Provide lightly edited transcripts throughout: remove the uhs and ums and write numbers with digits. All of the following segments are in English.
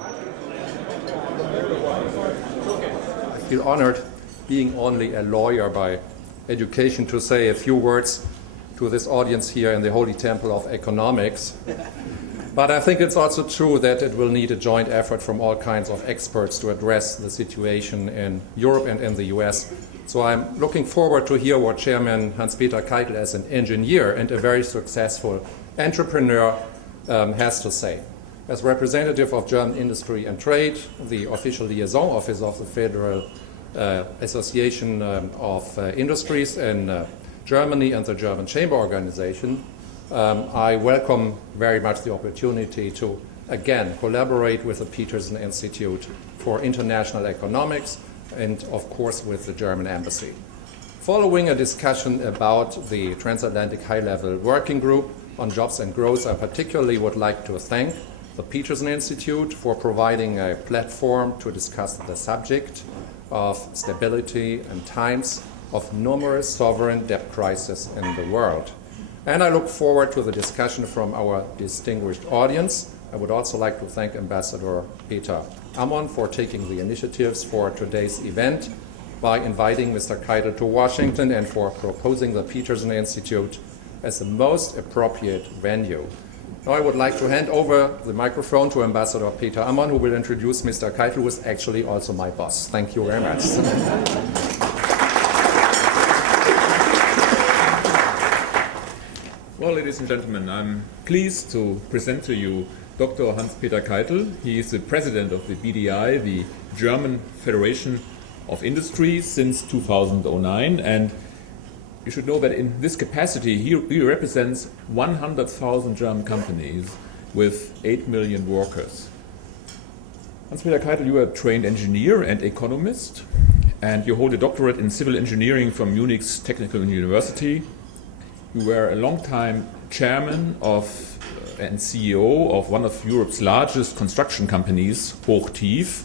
I feel honored, being only a lawyer by education, to say a few words to this audience here in the Holy Temple of Economics. But I think it's also true that it will need a joint effort from all kinds of experts to address the situation in Europe and in the US. So I'm looking forward to hear what Chairman Hans-Peter Keitel, as an engineer and a very successful entrepreneur, has to say. As representative of German industry and trade, the official liaison office of the Federal Association of Industries in Germany and the German Chamber Organization, I welcome very much the opportunity to again collaborate with the Peterson Institute for International Economics and of course with the German Embassy. Following a discussion about the Transatlantic High-Level Working Group on Jobs and Growth, I particularly would like to thank the Peterson Institute for providing a platform to discuss the subject of stability in times of numerous sovereign debt crises in the world. And I look forward to the discussion from our distinguished audience. I would also like to thank Ambassador Peter Ammon for taking the initiatives for today's event by inviting Mr. Keitel to Washington and for proposing the Peterson Institute as the most appropriate venue. Now I would like to hand over the microphone to Ambassador Peter Ammon, who will introduce Mr. Keitel, who is actually also my boss. Thank you very much. Well, ladies and gentlemen, I'm pleased to present to you Dr. Hans-Peter Keitel. He is the president of the BDI, the German Federation of Industry, since 2009. And you should know that in this capacity, he represents 100,000 German companies with 8 million workers. Hans-Peter Keitel, you are a trained engineer and economist, and you hold a doctorate in civil engineering from Munich's Technical University. You were a long-time chairman of and CEO of one of Europe's largest construction companies, Hochtief.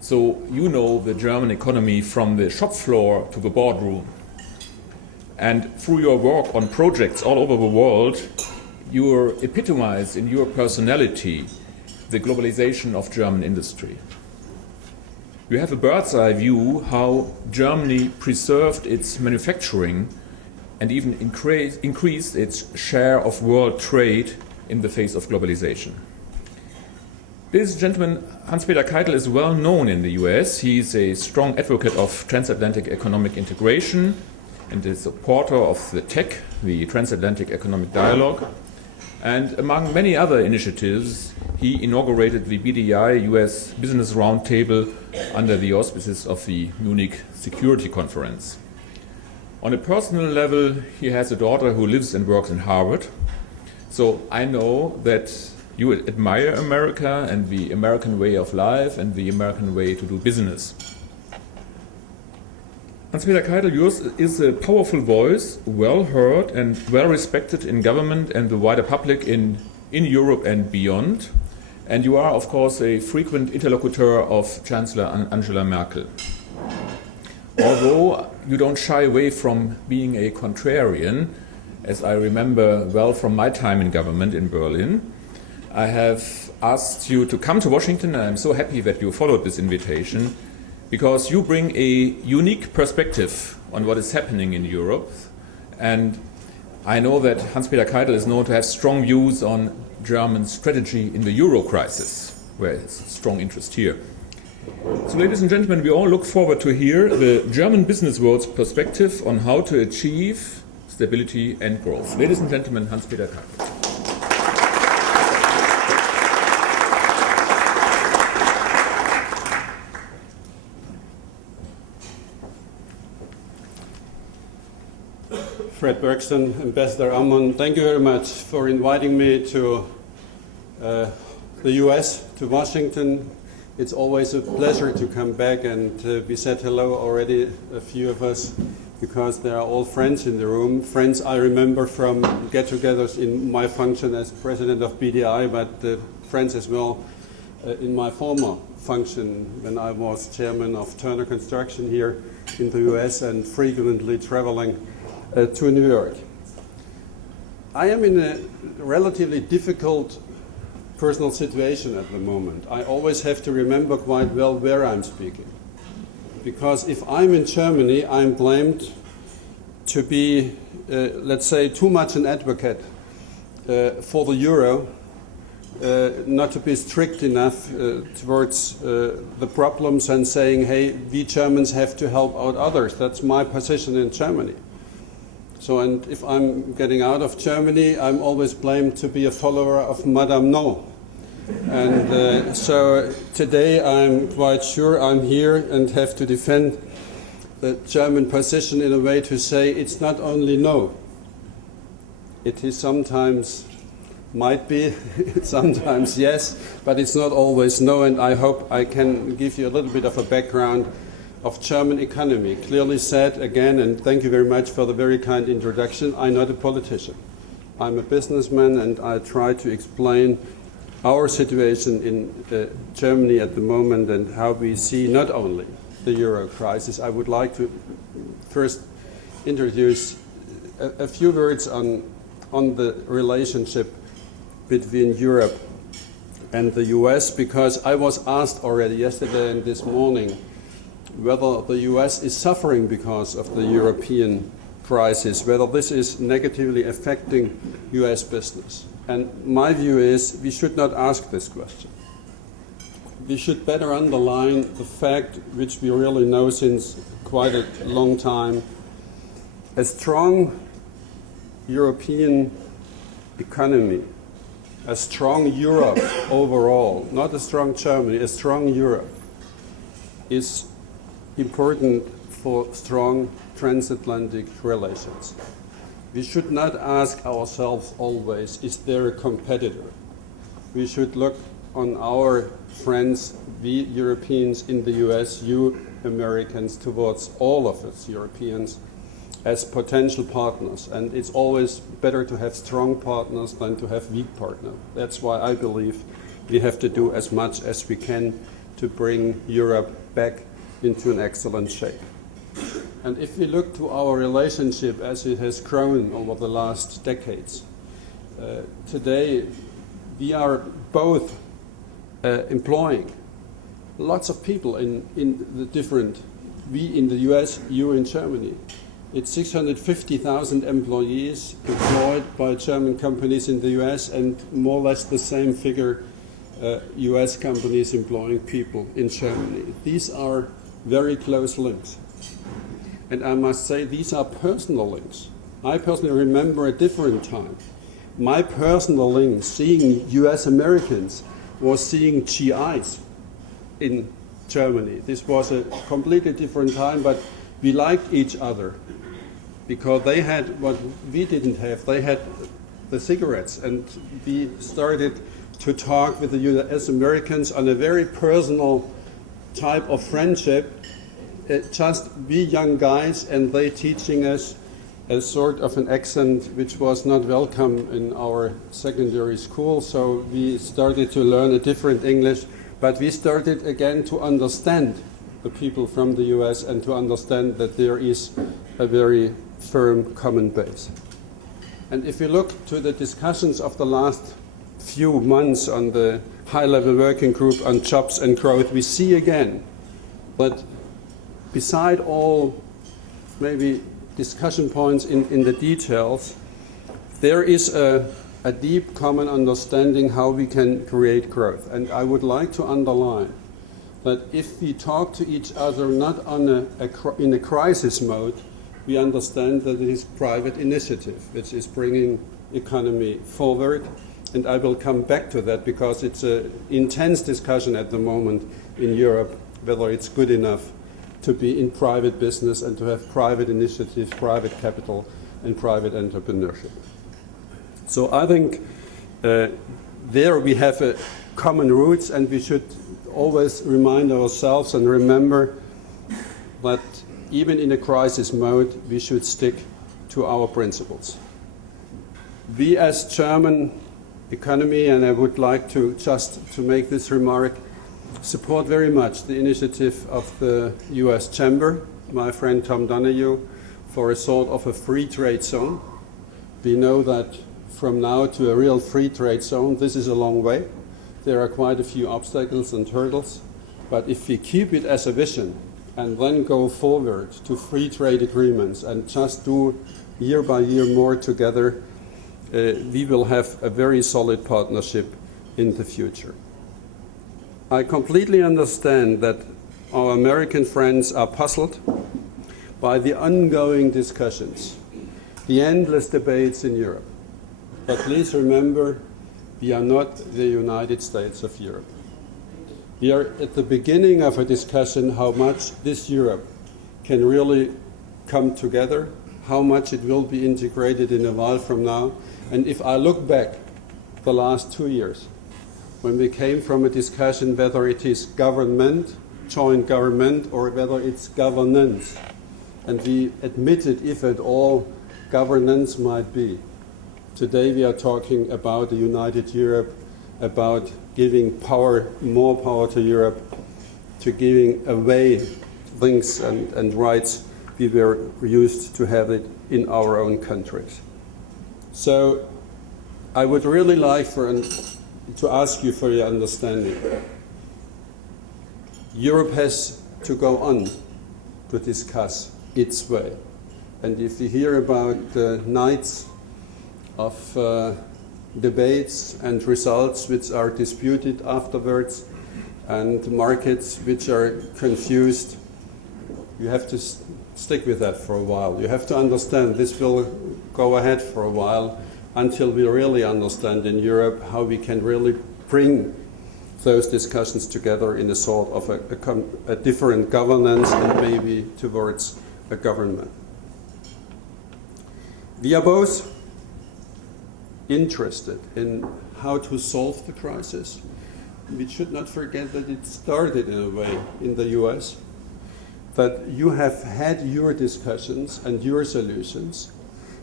So you know the German economy from the shop floor to the boardroom. And through your work on projects all over the world, you epitomize in your personality the globalization of German industry. You have a bird's eye view how Germany preserved its manufacturing and even increased its share of world trade in the face of globalization. Ladies and gentlemen, Hans-Peter Keitel is well known in the US. He is a strong advocate of transatlantic economic integration and a supporter of the TEC, the Transatlantic Economic Dialogue. And among many other initiatives, he inaugurated the BDI US Business Roundtable under the auspices of the Munich Security Conference. On a personal level, he has a daughter who lives and works in Harvard. So I know that you admire America and the American way of life and the American way to do business. Hans-Peter Keitel, yours is a powerful voice, well heard and well respected in government and the wider public in Europe and beyond. And you are, of course, a frequent interlocutor of Chancellor Angela Merkel. Although you don't shy away from being a contrarian, as I remember well from my time in government in Berlin, I have asked you to come to Washington, and I'm so happy that you followed this invitation, because you bring a unique perspective on what is happening in Europe. And I know that Hans-Peter Keitel is known to have strong views on German strategy in the Euro crisis, where it's strong interest here. So, ladies and gentlemen, we all look forward to hear the German business world's perspective on how to achieve stability and growth. Ladies and gentlemen, Hans-Peter Keitel. Fred Bergson, Ambassador Ammon, thank you very much for inviting me to the US, to Washington. It's always a pleasure to come back, and we said hello already, a few of us, because they are all friends in the room. Friends I remember from get-togethers in my function as president of BDI, but friends as well in my former function when I was chairman of Turner Construction here in the US and frequently traveling to New York. I am in a relatively difficult personal situation at the moment. I always have to remember quite well where I'm speaking. Because if I'm in Germany, I'm blamed to be, let's say, too much an advocate for the euro, not to be strict enough towards the problems and saying, hey, we Germans have to help out others. That's my position in Germany. So, and if I'm getting out of Germany, I'm always blamed to be a follower of Madame No. And so today I'm quite sure I'm here and have to defend the German position in a way to say it's not only no. It is sometimes, might be, sometimes yes, but it's not always no, and I hope I can give you a little bit of a background of German economy. Clearly said again, and thank you very much for the very kind introduction, I'm not a politician. I'm a businessman, and I try to explain our situation in Germany at the moment and how we see not only the euro crisis. I would like to first introduce a few words on the relationship between Europe and the US, because I was asked already yesterday and this morning whether the US is suffering because of the European crisis, whether this is negatively affecting US business. And my view is we should not ask this question. We should better underline the fact, which we really know since quite a long time, a strong European economy, a strong Europe overall, not a strong Germany, a strong Europe, is important for strong transatlantic relations. We should not ask ourselves always, is there a competitor? We should look on our friends, we Europeans in the US, you Americans, towards all of us Europeans as potential partners. And it's always better to have strong partners than to have weak partners. That's why I believe we have to do as much as we can to bring Europe back into an excellent shape. And if we look to our relationship as it has grown over the last decades, today we are both employing lots of people in the different, we in the US, you in Germany. It's 650,000 employees employed by German companies in the US, and more or less the same figure US companies employing people in Germany. These are very close links. And I must say, these are personal links. I personally remember a different time. My personal link, seeing US Americans, was seeing GIs in Germany. This was a completely different time, but we liked each other because they had what we didn't have. They had the cigarettes, and we started to talk with the US Americans on a very personal type of friendship. Just we young guys and they teaching us a sort of an accent which was not welcome in our secondary school, so we started to learn a different English, but we started again to understand the people from the US and to understand that there is a very firm common base. And if you look to the discussions of the last few months on the high-level working group on jobs and growth, we see again that beside all maybe discussion points in the details, there is a deep common understanding how we can create growth. And I would like to underline that if we talk to each other not on in a crisis mode, we understand that it is private initiative which is bringing economy forward. And I will come back to that because it's an intense discussion at the moment in Europe whether it's good enough to be in private business and to have private initiatives, private capital, and private entrepreneurship. So I think there we have a common roots, and we should always remind ourselves and remember that even in a crisis mode, we should stick to our principles. We as German economy, and I would like to just to make this remark, support very much the initiative of the US Chamber, my friend Tom Donahue, for a sort of a free trade zone. We know that from now to a real free trade zone, this is a long way. there are quite a few obstacles and hurdles, but if we keep it as a vision and then go forward to free trade agreements and just do year by year more together, we will have a very solid partnership in the future. I completely understand that our American friends are puzzled by the ongoing discussions, the endless debates in Europe. But please remember, we are not the United States of Europe. We are at the beginning of a discussion how much this Europe can really come together, how much it will be integrated in a while from now. And if I look back the last 2 years, when we came from a discussion whether it is government, joint government, or whether it's governance, and we admitted, if at all, governance might be. Today we are talking about a united Europe, about giving power, more power to Europe, to giving away things and rights we were used to have it in our own countries. So I would really like to ask you for your understanding. Europe has to go on to discuss its way. And if you hear about the nights of debates and results which are disputed afterwards and markets which are confused, you have to stick with that for a while. You have to understand this will go ahead for a while until we really understand in Europe how we can really bring those discussions together in a sort of a different governance and maybe towards a government. We are both interested in how to solve the crisis. We should not forget that it started in a way in the US, that you have had your discussions and your solutions,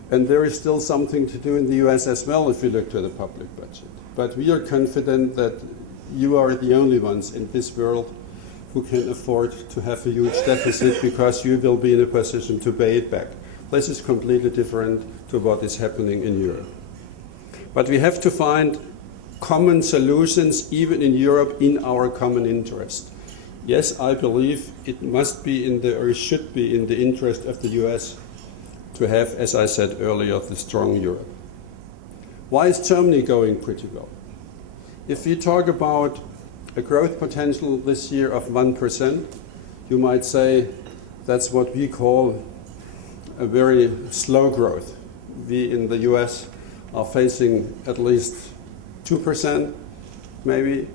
and there is still something to do in the US as well if you look to the public budget. But we are confident that you are the only ones in this world who can afford to have a huge deficit because you will be in a position to pay it back. This is completely different to what is happening in Europe. But we have to find common solutions even in Europe in our common interest. Yes, I believe it must be or it should be in the interest of the US to have, as I said earlier, the strong Europe. Why is Germany going pretty well? If we talk about a growth potential this year of 1%, you might say that's what we call a very slow growth. We in the US are facing at least 2% maybe,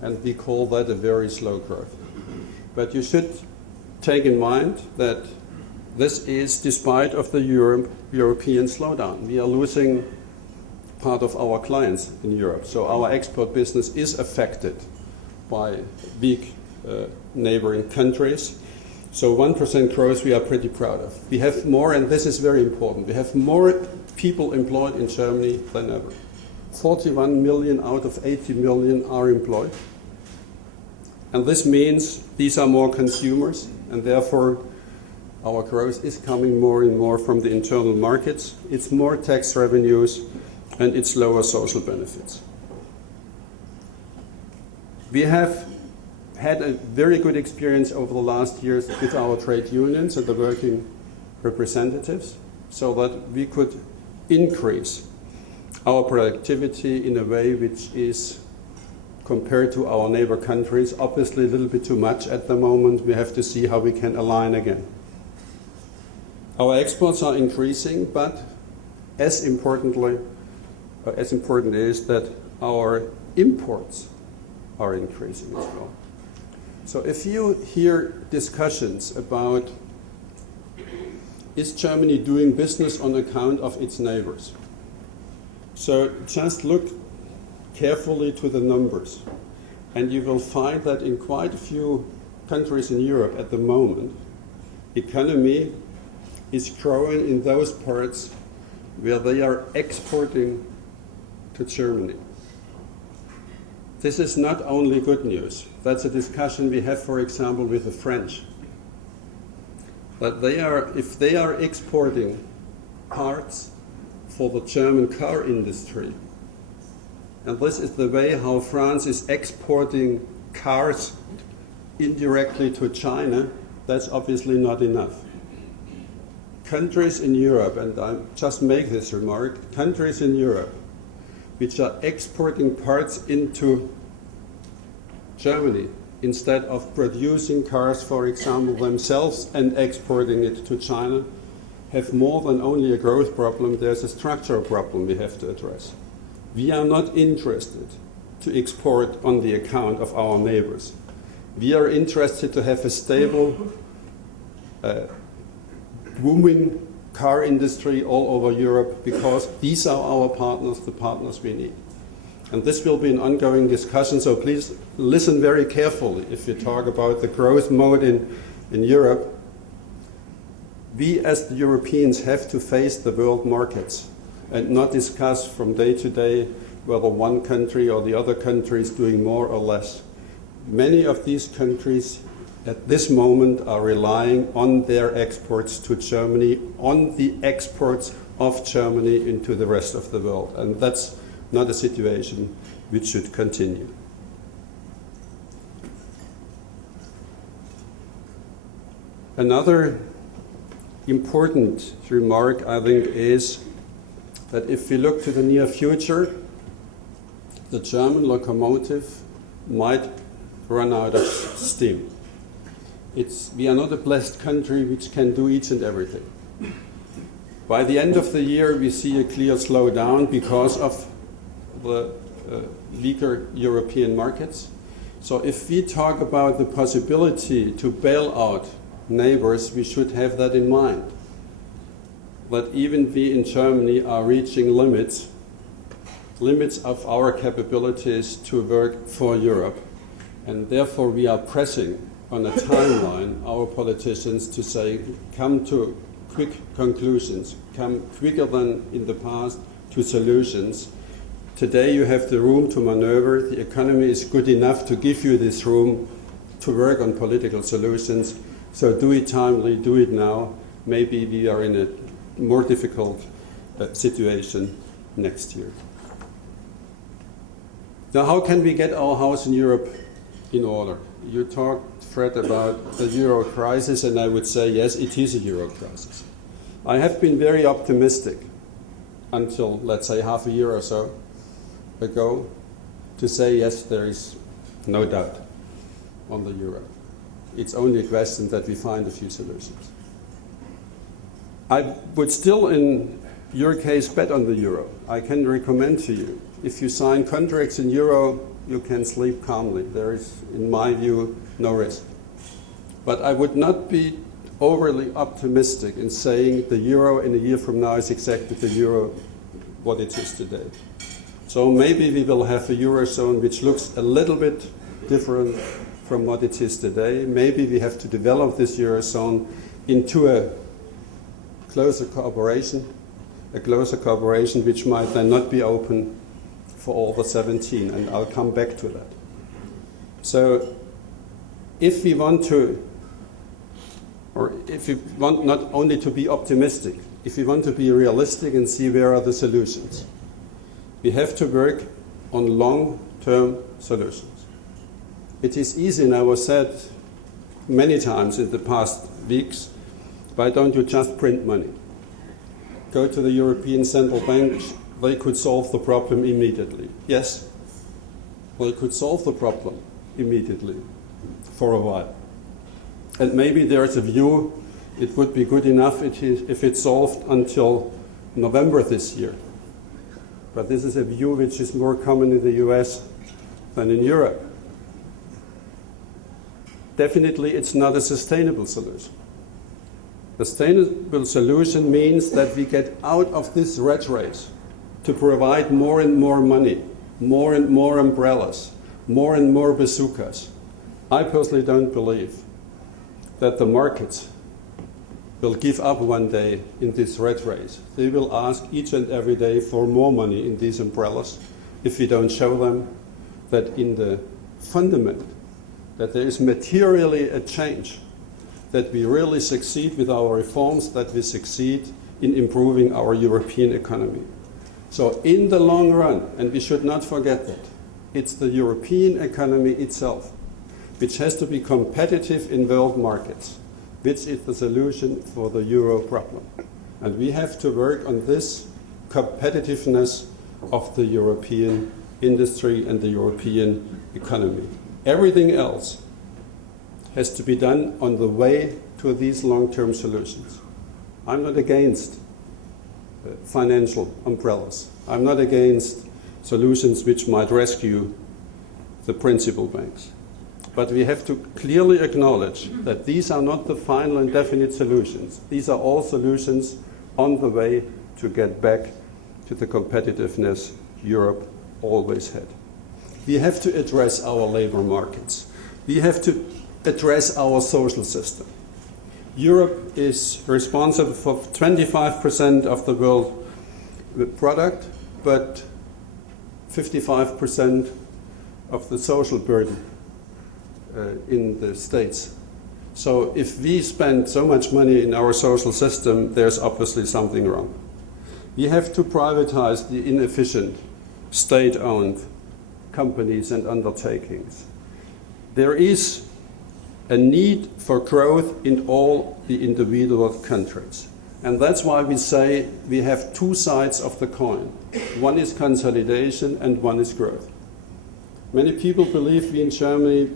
and we call that a very slow growth. But you should take in mind that this is despite of the European slowdown. We are losing part of our clients in Europe, so our export business is affected by weak neighboring countries. So 1% growth we are pretty proud of. We have more, and this is very important, we have more people employed in Germany than ever. 41 million out of 80 million are employed. And this means these are more consumers, and therefore our growth is coming more and more from the internal markets. It's more tax revenues, and it's lower social benefits. We have had a very good experience over the last years with our trade unions and the working representatives so that we could increase our productivity in a way which is, compared to our neighbor countries, obviously a little bit too much at the moment. We have to see how we can align again. Our exports are increasing, but as important is that our imports are increasing as well. So if you hear discussions about is Germany doing business on account of its neighbors? So just look carefully to the numbers, and you will find that in quite a few countries in Europe at the moment, economy is growing in those parts where they are exporting to Germany. This is not only good news. That's a discussion we have, for example, with the French. That if they are exporting parts for the German car industry, And this is the way how France is exporting cars indirectly to China. That's obviously not enough. Countries in Europe, and I just make this remark, countries in Europe which are exporting parts into Germany instead of producing cars, for example, themselves and exporting it to China, have more than only a growth problem. There's a structural problem we have to address. We are not interested to export on the account of our neighbors. We are interested to have a stable, booming car industry all over Europe, because these are our partners, the partners we need. And this will be an ongoing discussion, so please listen very carefully if you talk about the growth mode in Europe. We as the Europeans have to face the world markets and not discuss from day to day whether one country or the other country is doing more or less. Many of these countries at this moment are relying on their exports to Germany, on the exports of Germany into the rest of the world. And that's not a situation which should continue. Another important remark, I think, is that if we look to the near future, the German locomotive might run out of steam. We are not a blessed country which can do each and everything. By the end of the year, we see a clear slowdown because of the weaker European markets. So if we talk about the possibility to bail out neighbors, we should have that in mind. That even we in Germany are reaching limits of our capabilities to work for Europe. And therefore we are pressing on a timeline our politicians to say, come to quick conclusions, come quicker than in the past to solutions. Today you have the room to maneuver. The economy is good enough to give you this room to work on political solutions. So do it timely, do it now. Maybe we are in a more difficult situation next year. Now, how can we get our house in Europe in order? You talked, Fred, about the euro crisis, and I would say, yes, it is a euro crisis. I have been very optimistic until, let's say, half a year or so ago to say, yes, there is no doubt on the euro. It's only a question that we find a few solutions. I would still, in your case, bet on the euro. I can recommend to you, if you sign contracts in euro, you can sleep calmly. There is, in my view, no risk. But I would not be overly optimistic in saying the euro in a year from now is exactly the euro what it is today. So maybe we will have a eurozone which looks a little bit different from what it is today. Maybe we have to develop this eurozone into a closer cooperation which might then not be open for all the 17, and I'll come back to that. So if we want not only to be optimistic, if we want to be realistic and see where are the solutions, we have to work on long-term solutions. It is easy, and I was said many times in the past weeks, why don't you just print money? Go to the European Central Bank, they could solve the problem immediately. Yes, they could solve the problem immediately for a while. And maybe there is a view it would be good enough if it's solved until November this year. But this is a view which is more common in the US than in Europe. Definitely it's not a sustainable solution. The sustainable solution means that we get out of this rat race to provide more and more money, more and more umbrellas, more and more bazookas. I personally don't believe that the markets will give up one day in this rat race. They will ask each and every day for more money in these umbrellas if we don't show them that in the fundament, that there is materially a change, that we really succeed with our reforms, that we succeed in improving our European economy. So in the long run, and we should not forget that, it's the European economy itself which has to be competitive in world markets, which is the solution for the euro problem. And we have to work on this competitiveness of the European industry and the European economy. Everything else has to be done on the way to these long-term solutions. I'm not against financial umbrellas. I'm not against solutions which might rescue the principal banks. But we have to clearly acknowledge that these are not the final and definite solutions. These are all solutions on the way to get back to the competitiveness Europe always had. We have to address our labor markets. We have to address our social system. Europe is responsible for 25% of the world product, but 55% of the social burden in the States. So if we spend so much money in our social system, there's obviously something wrong. We have to privatize the inefficient state-owned companies and undertakings. There is a need for growth in all the individual countries. And that's why we say we have two sides of the coin. One is consolidation and one is growth. Many people believe we in Germany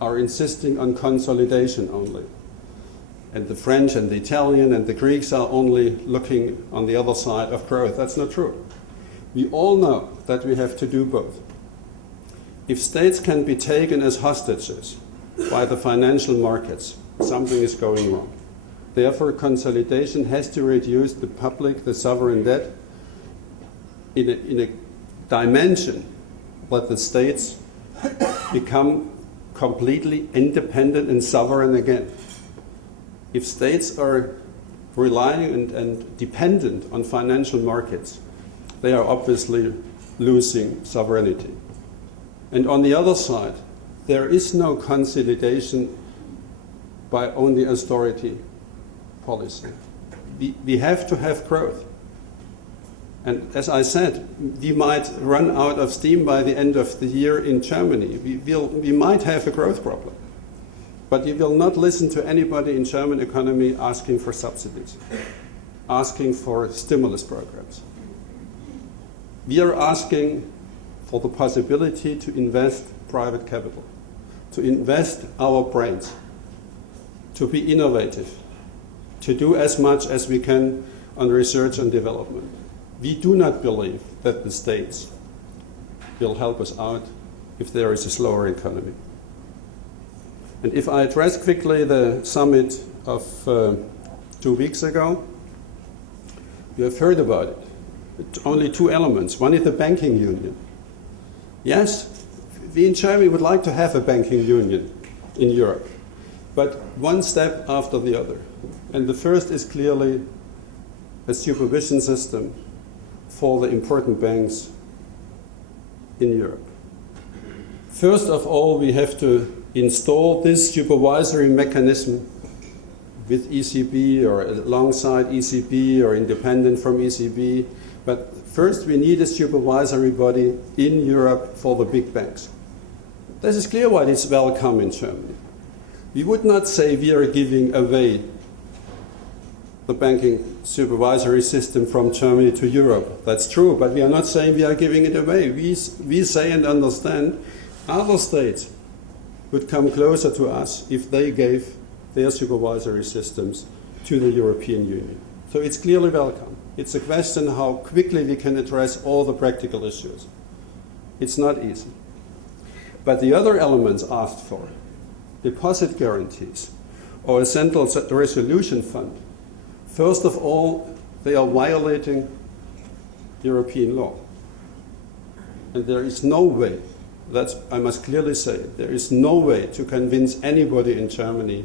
are insisting on consolidation only. And the French and the Italian and the Greeks are only looking on the other side of growth. That's not true. We all know that we have to do both. If states can be taken as hostages by the financial markets, something is going wrong. Therefore, consolidation has to reduce the public, the sovereign debt, in a dimension that the states become completely independent and sovereign again. If states are relying and dependent on financial markets, they are obviously losing sovereignty. And on the other side, there is no consolidation by only austerity policy. We have to have growth. And as I said, we might run out of steam by the end of the year in Germany. We might have a growth problem. But you will not listen to anybody in German economy asking for subsidies, asking for stimulus programs. We are asking for the possibility to invest private capital, to invest our brains, to be innovative, to do as much as we can on research and development. We do not believe that the states will help us out if there is a slower economy. And if I address quickly the summit of 2 weeks ago, you have heard about it. Only two elements. One is the banking union. Yes, we in Germany would like to have a banking union in Europe, but one step after the other. And the first is clearly a supervision system for the important banks in Europe. First of all, we have to install this supervisory mechanism with ECB or alongside ECB or independent from ECB. But first we need a supervisory body in Europe for the big banks. This is clear why it's welcome in Germany. We would not say we are giving away the banking supervisory system from Germany to Europe. That's true, but we are not saying we are giving it away. We say and understand other states would come closer to us if they gave their supervisory systems to the European Union. So it's clearly welcome. It's a question how quickly we can address all the practical issues. It's not easy. But the other elements asked for, deposit guarantees or a central resolution fund, first of all, they are violating European law. And there is no way, I must clearly say, there is no way to convince anybody in Germany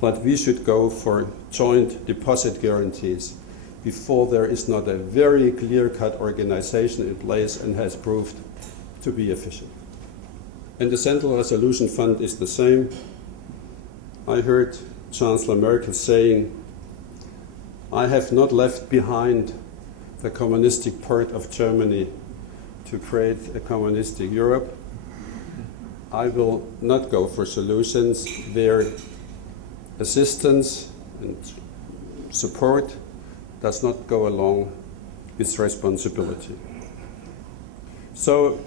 that we should go for joint deposit guarantees before there is not a very clear-cut organization in place and has proved to be efficient. And the Central Resolution Fund is the same. I heard Chancellor Merkel saying, I have not left behind the communistic part of Germany to create a communistic Europe. I will not go for solutions where assistance and support does not go along with responsibility. So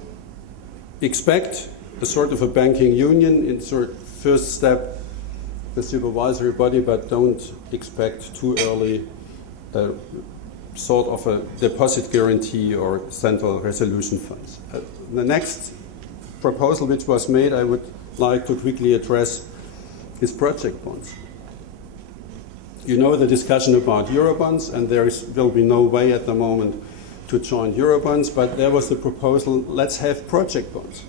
expect a sort of a banking union in first step, the supervisory body, but don't expect too early a sort of a deposit guarantee or central resolution funds. The next proposal which was made, I would like to quickly address, is project bonds. You know the discussion about Eurobonds, and will be no way at the moment to join Eurobonds, but there was the proposal, let's have project bonds.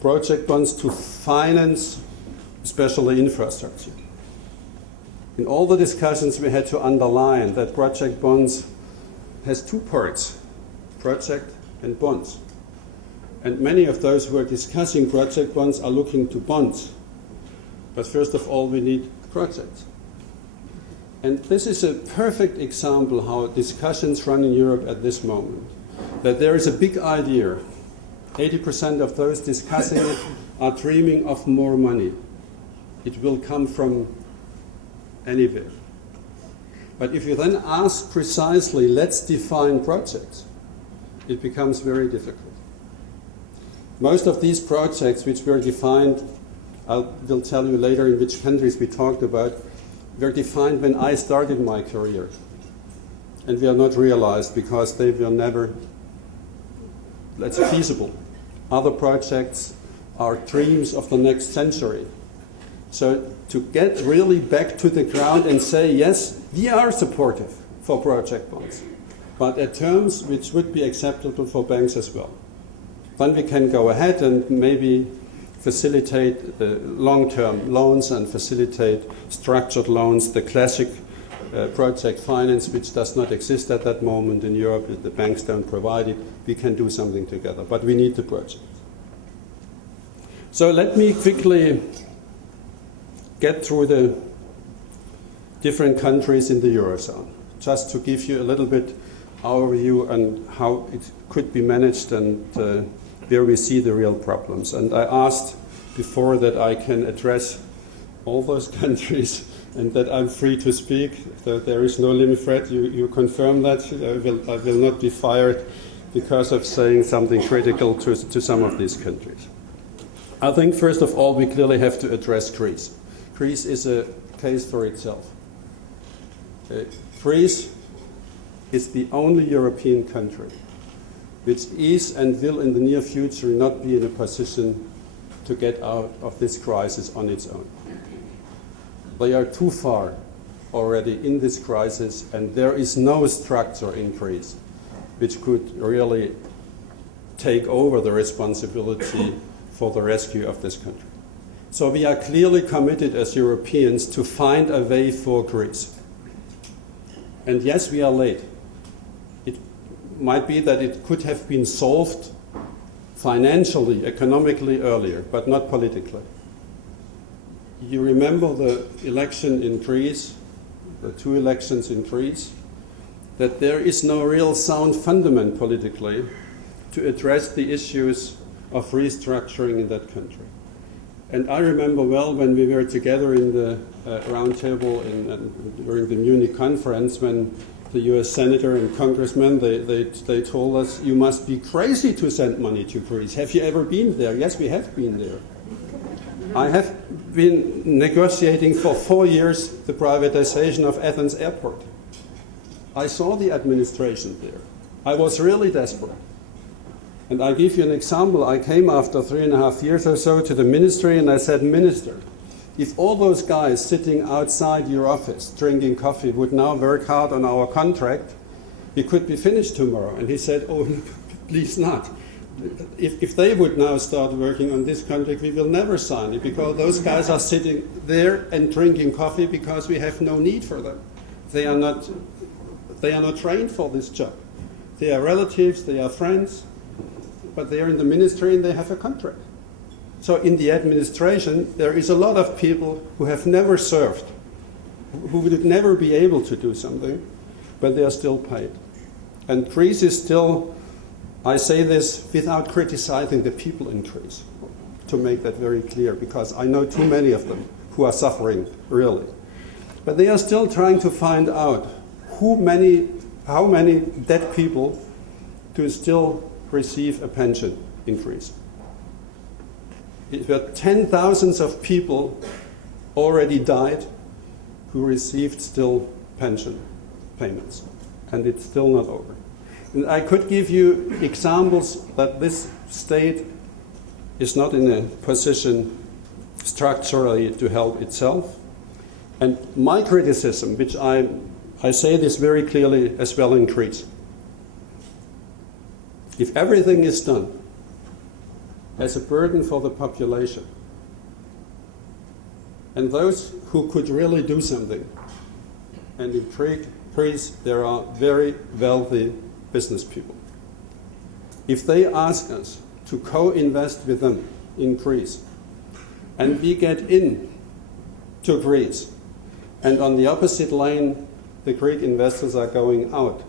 Project bonds to finance especially infrastructure. In all the discussions we had to underline that project bonds has two parts, project and bonds. And many of those who are discussing project bonds are looking to bonds. But first of all, we need projects. And this is a perfect example how discussions run in Europe at this moment. That there is a big idea. 80% of those discussing it are dreaming of more money. It will come from anywhere. But if you then ask precisely, let's define projects, it becomes very difficult. Most of these projects which were defined, I will tell you later in which countries we talked about, were defined when I started my career. And were not realized because they were never, feasible. Other projects are dreams of the next century. So to get really back to the ground and say, yes, we are supportive for project bonds, but at terms which would be acceptable for banks as well. Then we can go ahead and maybe facilitate the long-term loans and facilitate structured loans, the classic project finance, which does not exist at that moment in Europe. If the banks don't provide it, we can do something together, but we need the project. So let me quickly get through the different countries in the Eurozone, just to give you a little bit our view on how it could be managed and where we see the real problems. And I asked before that I can address all those countries and that I'm free to speak, that there is no limit. Fred, you confirm that? I will not be fired because of saying something critical to some of these countries. I think first of all we clearly have to address Greece. Greece is a case for itself. Greece is the only European country which is and will in the near future not be in a position to get out of this crisis on its own. They are too far already in this crisis, and there is no structure in Greece which could really take over the responsibility for the rescue of this country. So we are clearly committed as Europeans to find a way for Greece. And yes, we are late. It might be that it could have been solved financially, economically earlier, but not politically. You remember the election in Greece, the two elections in Greece, that there is no real sound fundament politically to address the issues of restructuring in that country. And I remember well when we were together in the round table during the Munich conference, when the US senator and congressman, they told us, you must be crazy to send money to Greece. Have you ever been there? Yes, we have been there. I have been negotiating for 4 years the privatization of Athens airport. I saw the administration there. I was really desperate. And I give you an example. I came after 3.5 years or so to the ministry and I said, Minister, if all those guys sitting outside your office drinking coffee would now work hard on our contract, we could be finished tomorrow. And he said, oh, please not. If they would now start working on this contract, we will never sign it, because those guys are sitting there and drinking coffee because we have no need for them. They are not trained for this job. They are relatives, they are friends, but they are in the ministry and they have a contract. So in the administration, there is a lot of people who have never served, who would never be able to do something, but they are still paid. And Greece is still, I say this without criticizing the people in Greece, to make that very clear, because I know too many of them who are suffering, really. But they are still trying to find out how many dead people do still receive a pension in Greece. There are 10,000s of people already died who received still pension payments, and it's still not over. And I could give you examples that this state is not in a position structurally to help itself. And my criticism, which I say this very clearly as well in Greece, if everything is done as a burden for the population, and those who could really do something, and in Greece there are very wealthy business people, if they ask us to co-invest with them in Greece, and we get in to Greece, and on the opposite lane the Greek investors are going out,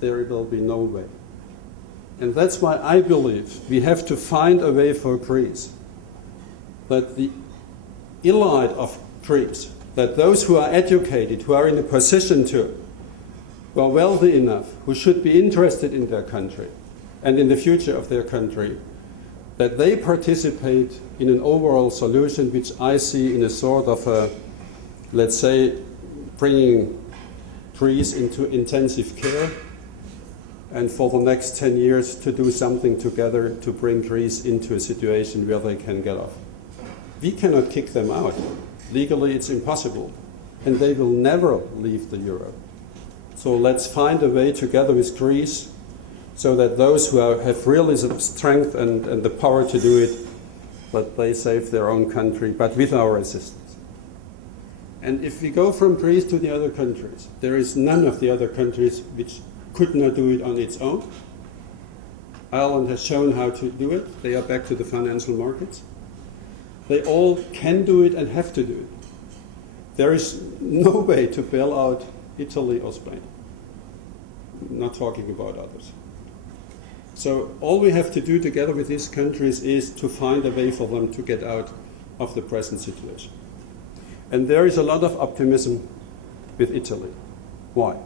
there will be no way. And that's why I believe we have to find a way for Greece, that the elite of Greece, that those who are educated, who are in a position to, who are wealthy enough, who should be interested in their country and in the future of their country, that they participate in an overall solution which I see in a sort of a, let's say, bringing Greece into intensive care, and for the next 10 years to do something together to bring Greece into a situation where they can get off. We cannot kick them out. Legally it's impossible, and they will never leave the euro. So let's find a way together with Greece so that those who have really the strength and the power to do it, that they save their own country, but with our assistance. And if we go from Greece to the other countries, there is none of the other countries which could not do it on its own. Ireland has shown how to do it. They are back to the financial markets. They all can do it and have to do it. There is no way to bail out Italy or Spain. I'm not talking about others. So all we have to do together with these countries is to find a way for them to get out of the present situation. And there is a lot of optimism with Italy. Why?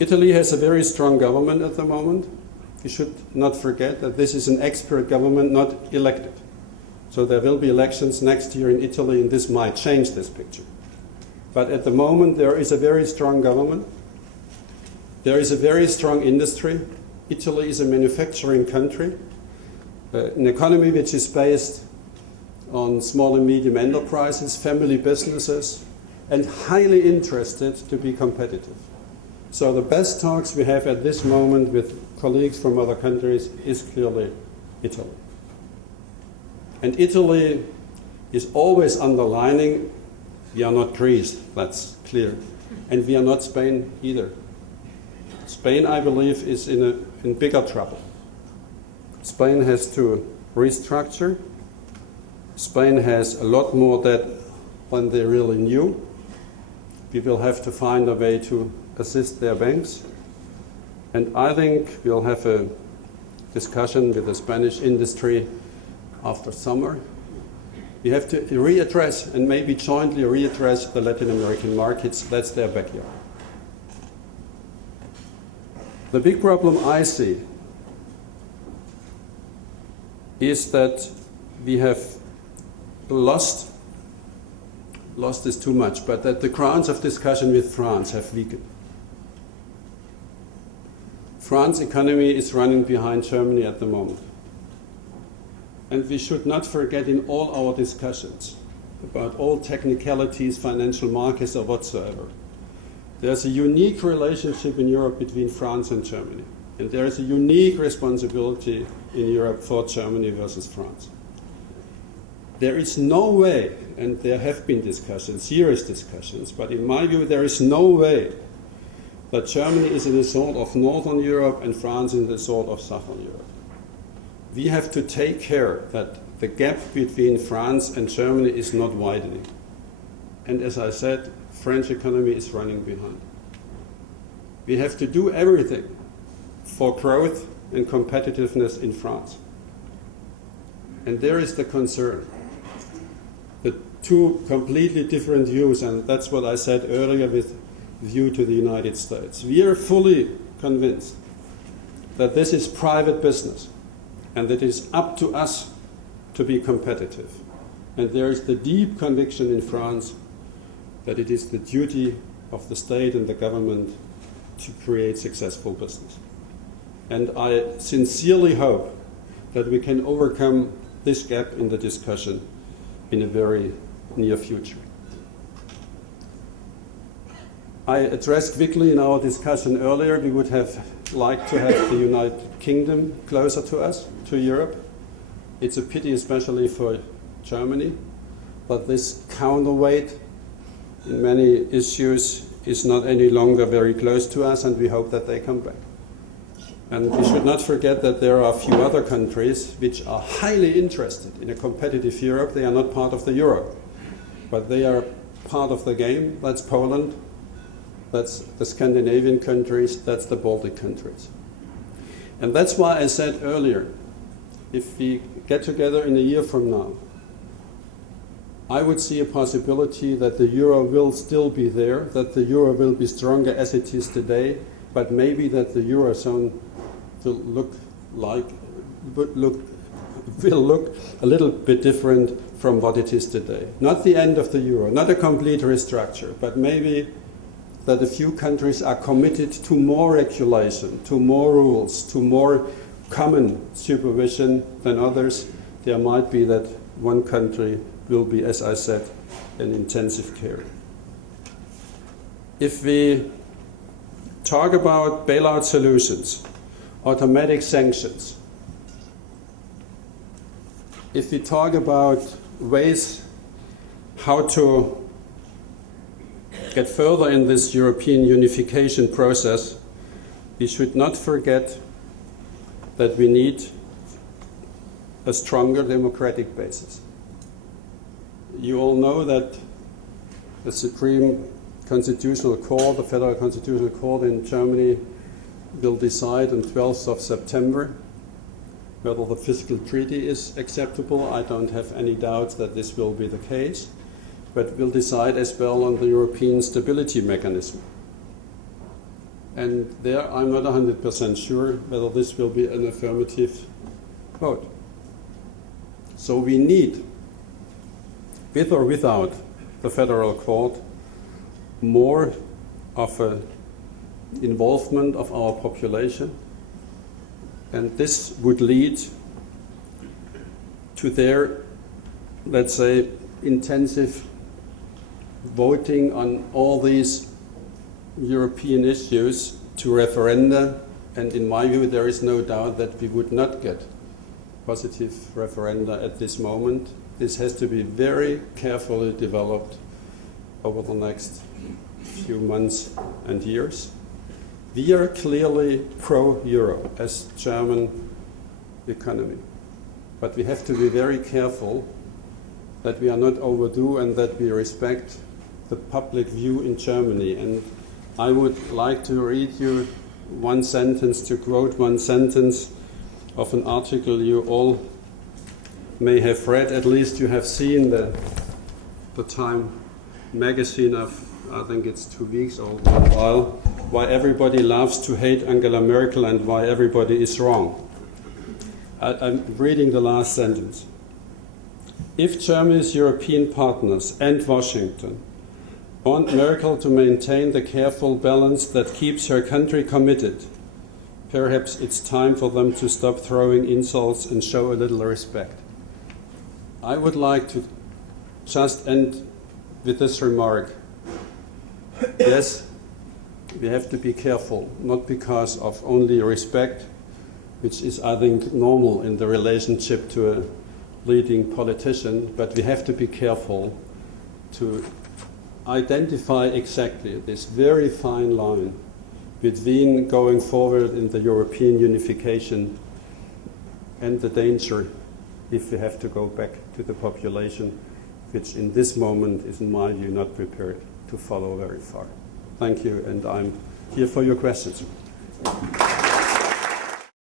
Italy has a very strong government at the moment. You should not forget that this is an expert government, not elected. So there will be elections next year in Italy, and this might change this picture. But at the moment, there is a very strong government. There is a very strong industry. Italy is a manufacturing country, an economy which is based on small and medium enterprises, family businesses, and highly interested to be competitive. So the best talks we have at this moment with colleagues from other countries is clearly Italy. And Italy is always underlining, we are not Greece, that's clear. And we are not Spain either. Spain, I believe, is in bigger trouble. Spain has to restructure. Spain has a lot more debt than they really knew. We will have to find a way to assist their banks. And I think we'll have a discussion with the Spanish industry after summer. We have to readdress and maybe jointly readdress the Latin American markets. That's their backyard. The big problem I see is that we have lost is too much, but that the grounds of discussion with France have weakened. France's economy is running behind Germany at the moment. And we should not forget in all our discussions about all technicalities, financial markets or whatsoever, there's a unique relationship in Europe between France and Germany. And there is a unique responsibility in Europe for Germany versus France. There is no way, and there have been discussions, serious discussions, but in my view there is no way that Germany is in the sort of Northern Europe and France in the sort of Southern Europe. We have to take care that the gap between France and Germany is not widening. And as I said, French economy is running behind. We have to do everything for growth and competitiveness in France. And there is the concern. The two completely different views, and that's what I said earlier with view to the United States. We are fully convinced that this is private business and that it is up to us to be competitive. And there is the deep conviction in France that it is the duty of the state and the government to create successful business. And I sincerely hope that we can overcome this gap in the discussion in a very near future. I addressed quickly in our discussion earlier, we would have liked to have the United Kingdom closer to us, to Europe. It's a pity, especially for Germany, but this counterweight in many issues is not any longer very close to us, and we hope that they come back. And we should not forget that there are a few other countries which are highly interested in a competitive Europe. They are not part of the euro, but they are part of the game. That's Poland, that's the Scandinavian countries, that's the Baltic countries. And that's why I said earlier, if we get together in a year from now, I would see a possibility that the euro will still be there, that the euro will be stronger as it is today, but maybe that the eurozone will look a little bit different from what it is today. Not the end of the euro, not a complete restructure, but maybe that a few countries are committed to more regulation, to more rules, to more common supervision than others. There might be that one country will be, as I said, in intensive care. If we talk about bailout solutions, automatic sanctions, if we talk about ways how to get further in this European unification process, we should not forget that we need a stronger democratic basis. You all know that the Supreme Constitutional Court, the Federal Constitutional Court in Germany, will decide on 12th of September whether the fiscal treaty is acceptable. I don't have any doubts that this will be the case, but will decide as well on the European Stability Mechanism. And there I'm not 100% sure whether this will be an affirmative vote. So we need, with or without the Federal Court, more of an involvement of our population, and this would lead to their, let's say, intensive voting on all these European issues to referenda, and in my view there is no doubt that we would not get positive referenda at this moment. This has to be very carefully developed over the next few months and years. We are clearly pro-euro as German economy, but we have to be very careful that we are not overdue and that we respect the public view in Germany. And I would like to read you one sentence, to quote one sentence of an article you all may have read. At least you have seen the Time magazine of, I think it's 2 weeks old for a while, Why Everybody Loves to Hate Angela Merkel and Why Everybody is Wrong. I'm reading the last sentence. If Germany's European partners and Washington want Merkel to maintain the careful balance that keeps her country committed, perhaps it's time for them to stop throwing insults and show a little respect. I would like to just end with this remark. Yes, we have to be careful, not because of only respect, which is, I think, normal in the relationship to a leading politician, but we have to be careful to identify exactly this very fine line between going forward in the European unification and the danger if we have to go back to the population, which in this moment is, in my view, not prepared to follow very far. Thank you, and I'm here for your questions.